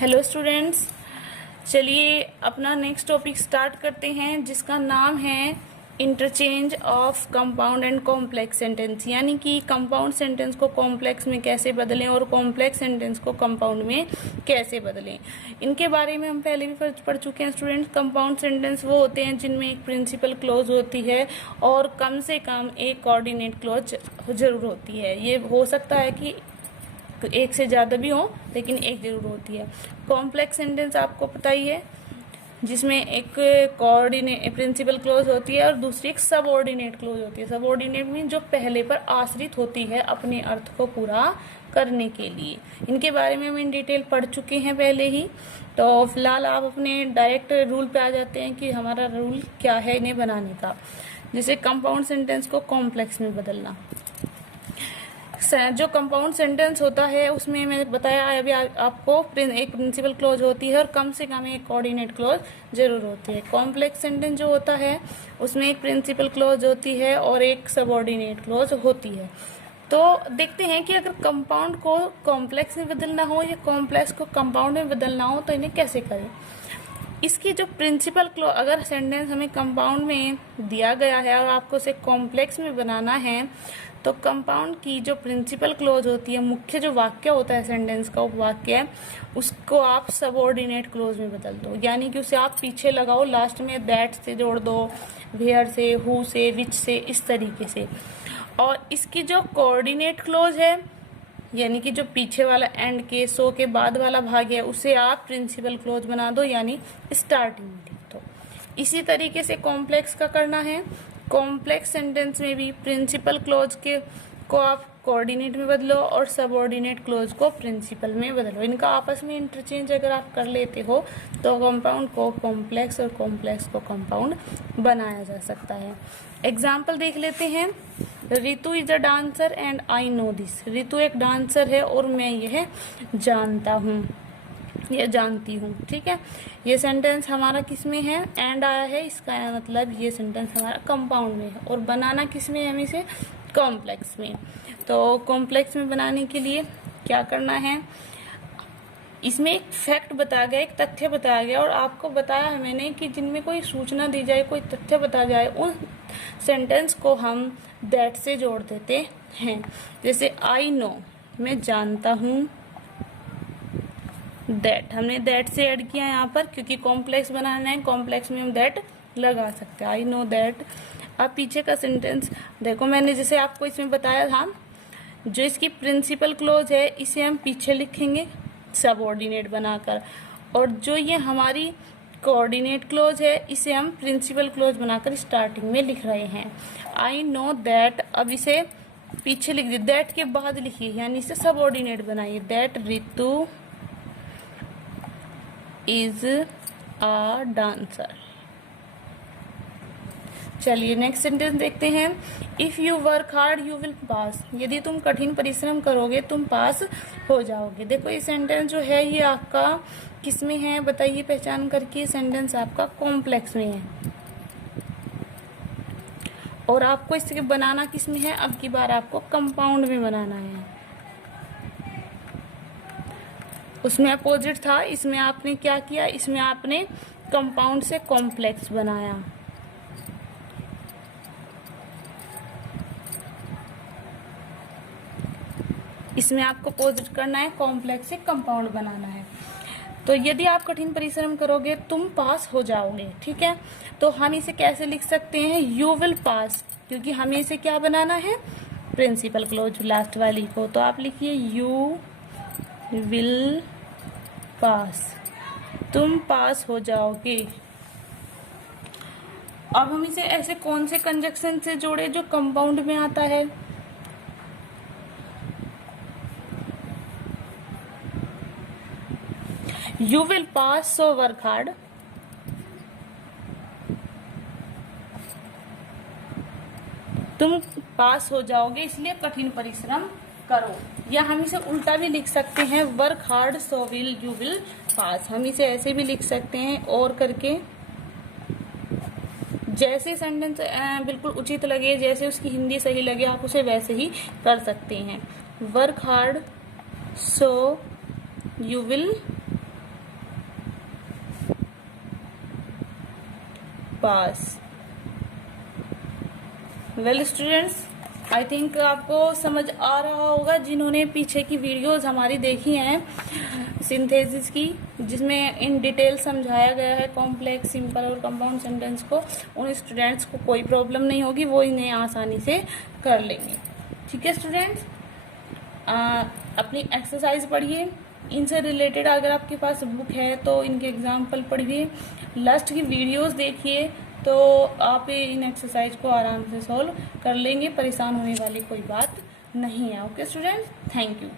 Hello students, चलिए अपना next topic start करते हैं जिसका नाम है interchange of compound and complex sentence. यानी कि कंपाउंड सेंटेंस को कॉम्प्लेक्स में कैसे बदलें और कॉम्प्लेक्स सेंटेंस को कंपाउंड में कैसे बदलें। इनके बारे में हम पहले भी पढ़ चुके हैं स्टूडेंट्स। कंपाउंड सेंटेंस वो होते हैं जिनमें एक प्रिंसिपल क्लॉज होती है और कम से कम एक कोऑर्डिनेट क्लॉज जरूर होती है। ये हो सकता है कि एक से ज़्यादा भी हो, लेकिन एक जरूर होती है। कॉम्प्लेक्स सेंटेंस आपको पता ही है, जिसमें एक कोऑर्डिनेट प्रिंसिपल क्लॉज होती है और दूसरी एक सबऑर्डिनेट क्लॉज होती है। सबऑर्डिनेट मीन जो पहले पर आश्रित होती है अपने अर्थ को पूरा करने के लिए। इनके बारे में हम इन डिटेल पढ़ चुके हैं पहले ही। तो फिलहाल आप अपने डायरेक्ट रूल पे आ जाते हैं कि हमारा रूल क्या है इन्हें बनाने का। जैसे कंपाउंड सेंटेंस को कॉम्प्लेक्स में बदलना। जो कंपाउंड सेंटेंस होता है उसमें मैंने बताया अभी आपको एक प्रिंसिपल क्लॉज होती है और कम से कम एक कोऑर्डिनेट क्लॉज जरूर होती है। कॉम्प्लेक्स सेंटेंस जो होता है उसमें एक प्रिंसिपल क्लॉज होती है और एक सबऑर्डिनेट क्लॉज होती है। तो देखते हैं कि अगर कंपाउंड को कॉम्प्लेक्स में बदलना हो या कॉम्प्लेक्स को कंपाउंड में बदलना हो तो इन्हें कैसे करें। इसकी जो प्रिंसिपल क्लॉज, अगर सेंटेंस हमें कंपाउंड में दिया गया है और आपको उसे कॉम्प्लेक्स में बनाना है तो कंपाउंड की जो प्रिंसिपल क्लॉज होती है, मुख्य जो वाक्य होता है सेंटेंस का उपवाक्य, उसको आप सबऑर्डिनेट क्लॉज में बदल दो। यानी कि उसे आप पीछे लगाओ, लास्ट में दैट से जोड़ दो, वेयर से, हु से, विच से, इस तरीके से। और इसकी जो कोऑर्डिनेट क्लॉज है, यानी कि जो पीछे वाला एंड के, सो के बाद वाला भाग है, उसे आप प्रिंसिपल क्लॉज बना दो, यानी स्टार्टिंग में लिख दो। इसी तरीके से कॉम्प्लेक्स का करना है। कॉम्प्लेक्स सेंटेंस में भी प्रिंसिपल क्लॉज के को आप कोऑर्डिनेट में बदलो और सबऑर्डिनेट क्लॉज को प्रिंसिपल में बदलो। इनका आपस में इंटरचेंज अगर आप कर लेते हो तो कंपाउंड को कॉम्प्लेक्स और कॉम्प्लेक्स को कंपाउंड बनाया जा सकता है। एग्जाम्पल देख लेते हैं। Ritu is a dancer and I know this. Ritu एक डांसर है और मैं यह जानता हूँ, ये जानती हूँ। ठीक है, ये सेंटेंस हमारा किस में है, एंड आया है, इसका मतलब ये सेंटेंस हमारा कंपाउंड में है। और बनाना किस में है हमें से, कॉम्प्लेक्स में। तो कॉम्प्लेक्स में बनाने के लिए क्या करना है, इसमें एक फैक्ट बताया गया, एक तथ्य बताया गया और आपको बताया है मैंने कि जिनमें कोई सूचना दी जाए, कोई तथ्य बताया जाए, उन सेंटेंस को हम दैट से जोड़ देते हैं। जैसे आई नो, मैं जानता हूँ, दैट, हमने दैट से ऐड किया यहाँ पर क्योंकि कॉम्प्लेक्स बनाना है। कॉम्प्लेक्स में हम दैट लगा सकते हैं, आई नो दैट। अब पीछे का सेंटेंस देखो, मैंने जैसे आपको इसमें बताया था, जो इसकी प्रिंसिपल क्लॉज है इसे हम पीछे लिखेंगे सबऑर्डिनेट बनाकर, और जो ये हमारी कोऑर्डिनेट क्लॉज है इसे हम प्रिंसिपल क्लॉज बनाकर स्टार्टिंग में लिख रहे हैं। आई नो दैट, अब इसे पीछे लिख दिए, दैट के बाद लिखिए, यानी इसे सबऑर्डिनेट बनाइए। That Ritu is a dancer. चलिए नेक्स्ट सेंटेंस देखते हैं। If you work hard you will pass. यदि तुम कठिन परिश्रम करोगे तुम पास हो जाओगे। देखो ये सेंटेंस जो है ये आपका किस में है बताइए पहचान करके। सेंटेंस आपका कॉम्प्लेक्स में है और आपको इसे बनाना किस में है, अब की बार आपको कंपाउंड में बनाना है। उसमें अपोजिट था, इसमें आपने क्या किया, इसमें आपने कंपाउंड से कॉम्प्लेक्स बनाया। इसमें आपको अपोजिट करना है, कॉम्प्लेक्स से कंपाउंड बनाना है। तो यदि आप कठिन परिश्रम करोगे तुम पास हो जाओगे। ठीक है, तो हम इसे कैसे लिख सकते हैं, यू विल पास, क्योंकि हमें इसे क्या बनाना है, प्रिंसिपल क्लॉज लास्ट वाली को। तो आप लिखिए यू विल पास, तुम पास हो जाओगे। अब हम इसे ऐसे कौन से कंजक्शन से जोड़े जो कंपाउंड में आता है, you will pass so work hard. तुम पास हो जाओगे इसलिए कठिन परिश्रम करो। या हम इसे उल्टा भी लिख सकते हैं, work hard so will you will pass. हम इसे ऐसे भी लिख सकते हैं और करके, जैसे सेंटेंस बिल्कुल उचित लगे, जैसे उसकी हिंदी सही लगे आप उसे वैसे ही कर सकते हैं। Work hard so you will pass. Well students, I think आपको समझ आ रहा होगा जिन्होंने पीछे की वीडियोस हमारी देखी हैं सिंथेसिस की, जिसमें इन डिटेल समझाया गया है कॉम्प्लेक्स, सिंपल और कंपाउंड सेंटेंस को। उन स्टूडेंट्स को कोई प्रॉब्लम नहीं होगी, वो इन्हें आसानी से कर लेंगे। ठीक है स्टूडेंट्स, अपनी एक्सरसाइज पढ़िए, इनसे रिलेटेड अगर आपके पास बुक है तो इनके एग्जाम्पल पढ़िए, लास्ट की वीडियोस देखिए, तो आप इन एक्सरसाइज को आराम से सॉल्व कर लेंगे। परेशान होने वाली कोई बात नहीं है। Okay students, thank you.